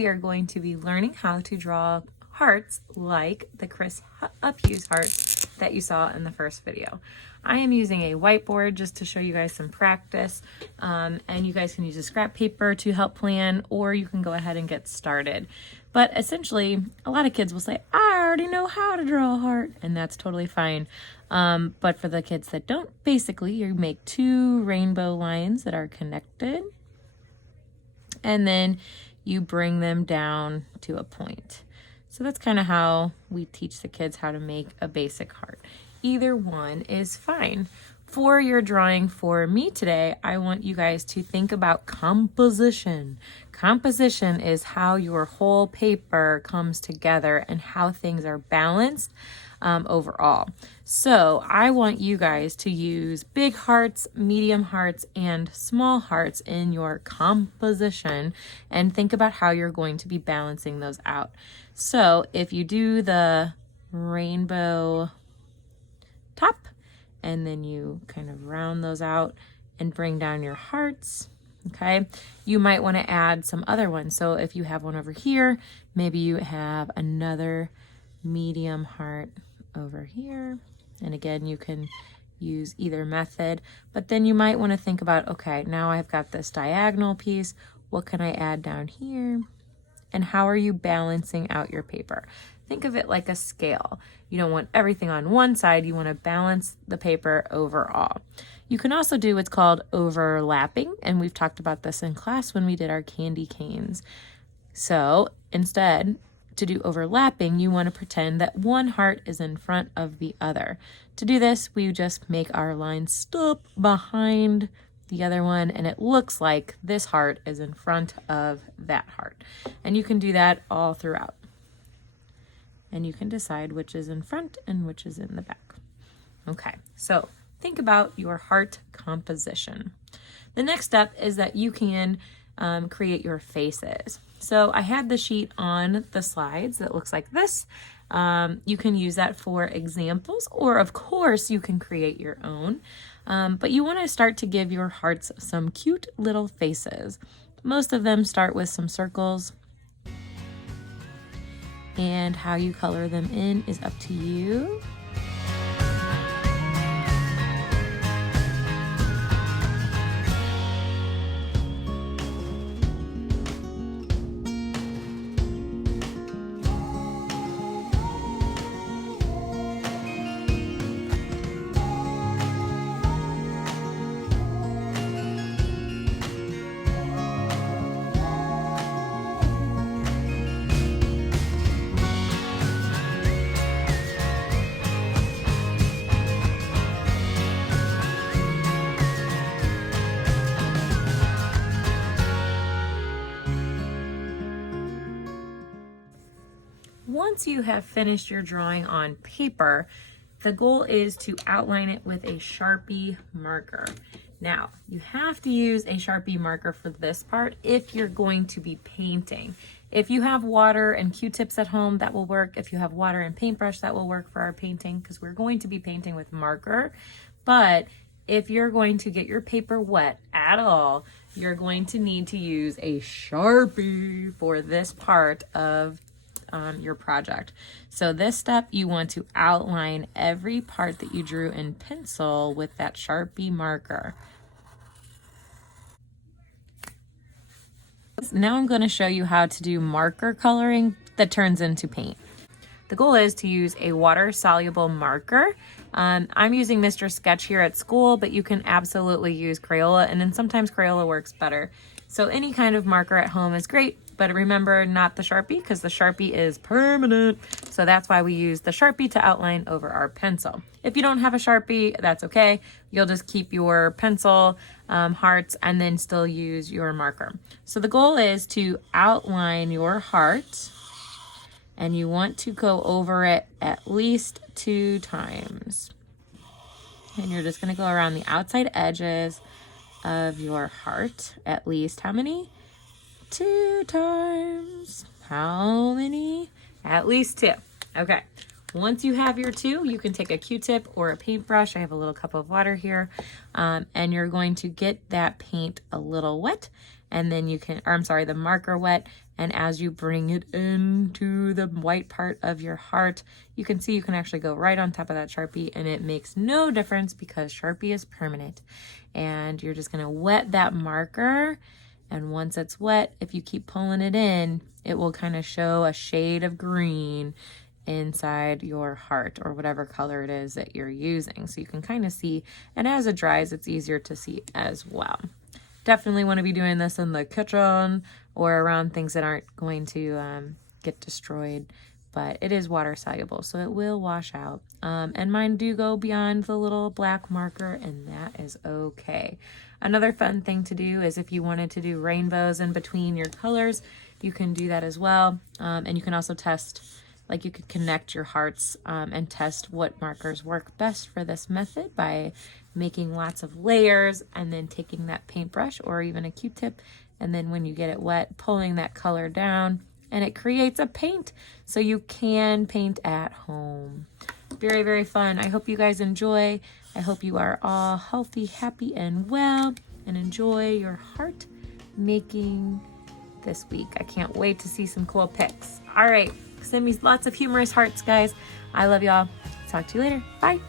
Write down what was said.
we are going to be learning how to draw hearts like the Chris Uphues hearts that you saw in the first video. I am using a whiteboard just to show you guys some practice, and you guys can use a scrap paper to help plan, or you can go ahead and get started. But essentially, a lot of kids will say, I already know how to draw a heart, and that's totally fine. But for the kids that don't, basically you make two rainbow lines that are connected, and then you bring them down to a point. So that's kind of how we teach the kids how to make a basic heart. Either one is fine. For your drawing for me today, I want you guys to think about composition. Composition is how your whole paper comes together and how things are balanced overall. So I want you guys to use big hearts, medium hearts, and small hearts in your composition and think about how you're going to be balancing those out. So if you do the rainbow top, and then you kind of round those out and bring down your hearts, okay? You might want to add some other ones. So if you have one over here, maybe you have another medium heart over here. And again, you can use either method, but then you might want to think about, okay, now I've got this diagonal piece. What can I add down here? And how are you balancing out your paper? Think of it like a scale. You don't want everything on one side. You want to balance the paper overall. You can also do what's called overlapping, and we've talked about this in class when we did our candy canes. So instead, to do overlapping, you want to pretend that one heart is in front of the other. To do this, we just make our line stop behind the other one, and it looks like this heart is in front of that heart. And you can do that all throughout. And you can decide which is in front and which is in the back. Okay, so think about your heart composition. The next step is that you can create your faces. So I had the sheet on the slides that looks like this. You can use that for examples, or of course you can create your own. But you want to start to give your hearts some cute little faces. Most of them start with some circles, and how you color them in is up to you. Once you have finished your drawing on paper, the goal is to outline it with a Sharpie marker. Now, you have to use a Sharpie marker for this part if you're going to be painting. If you have water and Q-tips at home, that will work. If you have water and paintbrush, that will work for our painting, because we're going to be painting with marker. But if you're going to get your paper wet at all, you're going to need to use a Sharpie for this part of your project. So this step, you want to outline every part that you drew in pencil with that Sharpie marker. Now I'm going to show you how to do marker coloring that turns into paint. The goal is to use a water-soluble marker. I'm using Mr. Sketch here at school, but you can absolutely use Crayola, and then sometimes Crayola works better. So any kind of marker at home is great, but remember, not the Sharpie, because the Sharpie is permanent. So that's why we use the Sharpie to outline over our pencil. If you don't have a Sharpie, that's okay. You'll just keep your pencil hearts and then still use your marker. So the goal is to outline your heart, and you want to go over it at least 2 times. And you're just going to go around the outside edges of your heart at least how many? 2 times. How many? At least 2. Okay. Once you have your two, you can take a Q-tip or a paintbrush. I have a little cup of water here, and you're going to get that paint a little wet, and then you can, or I'm sorry, the marker wet, and as you bring it into the white part of your heart, you can see you can actually go right on top of that Sharpie, and it makes no difference because Sharpie is permanent. And you're just gonna wet that marker, and once it's wet, if you keep pulling it in, it will kind of show a shade of green inside your heart or whatever color it is that you're using. So you can kind of see, and as it dries, it's easier to see as well. Definitely want to be doing this in the kitchen or around things that aren't going to get destroyed, but it is water soluble, so it will wash out. And mine do go beyond the little black marker, and that is okay. Another fun thing to do is if you wanted to do rainbows in between your colors, you can do that as well. And you can also test, like you could connect your hearts and test what markers work best for this method by making lots of layers and then taking that paintbrush or even a Q-tip, and then when you get it wet, pulling that color down, and it creates a paint so you can paint at home. Very, very fun. I hope you guys enjoy. I hope you are all healthy, happy, and well, and enjoy your heart making this week. I can't wait to see some cool pics. All right, send me lots of humorous hearts, guys. I love y'all. Talk to you later. Bye.